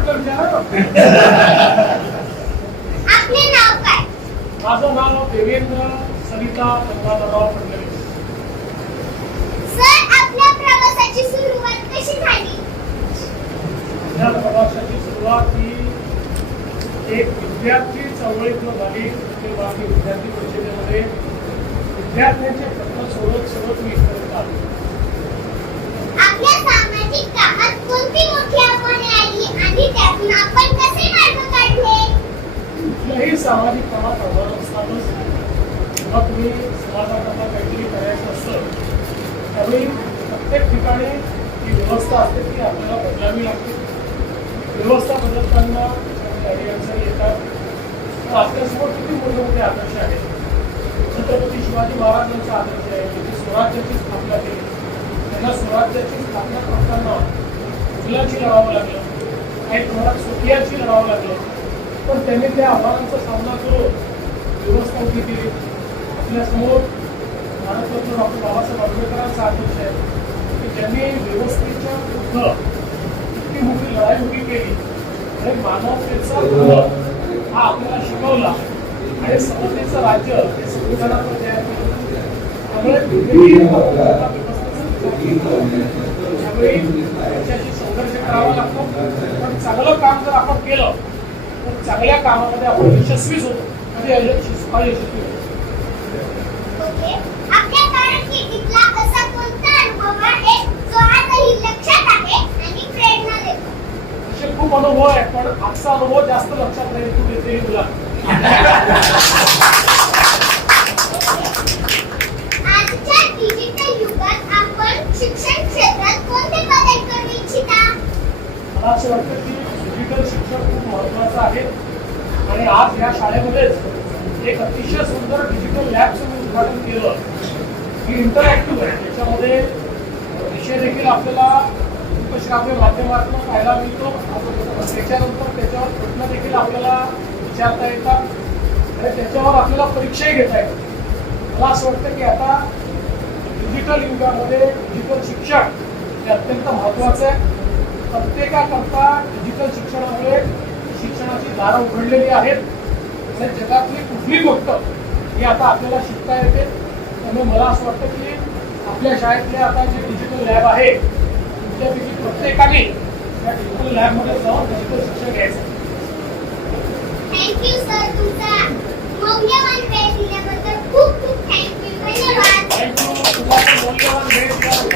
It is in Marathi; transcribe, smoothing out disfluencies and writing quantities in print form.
म्हटलं विचारा. आपले नाव काय? माझं नाव देवेंद्र सरिता गंगाधरराव फडणवीस. सर, आपल्या प्रवासाची सुरुवात कशी झाली? या प्रवासाची सुरुवात ही एक विद्यार्थी चळवळीतून झाली. तेव्हा मी विद्यार्थी परिषदेमध्ये विद्यार्थ्यांचे प्रश्न सोडत मी करत आलो. आपल्या सामाजिक कामात कोणती मोठी आव्हाने आली आणि त्यातून आपण कसे मार्ग काढले? कुठल्याही सामाजिक कामात आव्हान असतातच. जेव्हा तुम्ही समाजाकरता काहीतरी करायचं असतं त्यावेळी प्रत्येक ठिकाणी जी व्यवस्था असते ती आपल्याला बदलावी लागते. व्यवस्था बदलताना काही अडचणी येतात. तर आपल्यासमोर किती मोठे मोठे आदर्श आहेत. छत्रपती शिवाजी महाराजांचा आदर्श आहे. त्यांनी स्वराज्याची स्थापना केली. त्यांना स्वराज्याची स्थापना करताना मुलाची लढावं लागलं, काही प्रमाणात सोफियाची लढावं लागलं, पण त्यांनी त्या आव्हानांचा सामना करून व्यवस्था उभी केली. आपल्यासमोर भारतरत्न डॉक्टर बाबासाहेब आंबेडकरांचा आदर्श आहे की ज्यांनी व्यवस्थेच्या विरुद्ध इतकी मोठी लढाई उभी केली आणि मानवतेचा धर्म हा आपल्याला शिकवला आणि समतेचं राज्य हे संविधानावर तयार केलं. त्यामुळे त्यावेळी त्याच्याशी संघर्ष करावा लागतो. पण चांगलं काम जर आपण केलं तर चांगल्या कामामध्ये आपण यशस्वीच होतो म्हणजे अयशस्वी होतो. ओके. आपल्या कारकिर्दीतला असा कोणता अनुभव आहे जो आजही लक्षात आहे आणि प्रेरणा देतो? असे खूप अनुभव आहे पण आजचा अनुभव जास्त लक्षात नाही. तू देते तुला आजच्या डिजिटल युगात आपण शिक्षण क्षेत्रात कोणते बदल करू इच्छिता? मला असं वाटतं की डिजिटल शिक्षण खूप महत्त्वाचं आहे आणि आज या शाळेमध्येच एक अतिशय सुंदर डिजिटल लॅबचं मी उद्घाटन केलं. ही इंटरॅक्टिव्ह आहे. त्याच्यामध्ये विषय देखील आपल्याला दृकश्राव्य माध्यमातून पाहायला मिळतो. त्याच्यानंतर त्याच्यावर प्रश्न देखील आपल्याला विचारता येतात आणि त्याच्यावर आपल्याला परीक्षाही घेता येतात. मला असं वाटतं की आता डिजिटल युगामध्ये डिजिटल शिक्षण हे अत्यंत महत्त्वाचं आहे. प्रत्येकाकरता डिजिटल शिक्षणामुळे शिक्षणाची दारं उघडलेली आहेत आणि जगातली कुठली गोष्ट ही आता आपल्याला शिकता येते. त्यामुळे मला असं वाटतं की आपल्या शाळेतले आता जे डिजिटल लॅब आहे तुमच्यापैकी प्रत्येकाने या डिजिटल लॅबमध्ये जाऊन डिजिटल शिक्षण घ्यायचं. थँक्यू सर, तुमचा मौल्यवान वेळ दिल्याबद्दल खूप खूप थँक्यू. धन्यवाद. थँक्यू. तुला मौल्यवान वेळ दिल्याबद्दल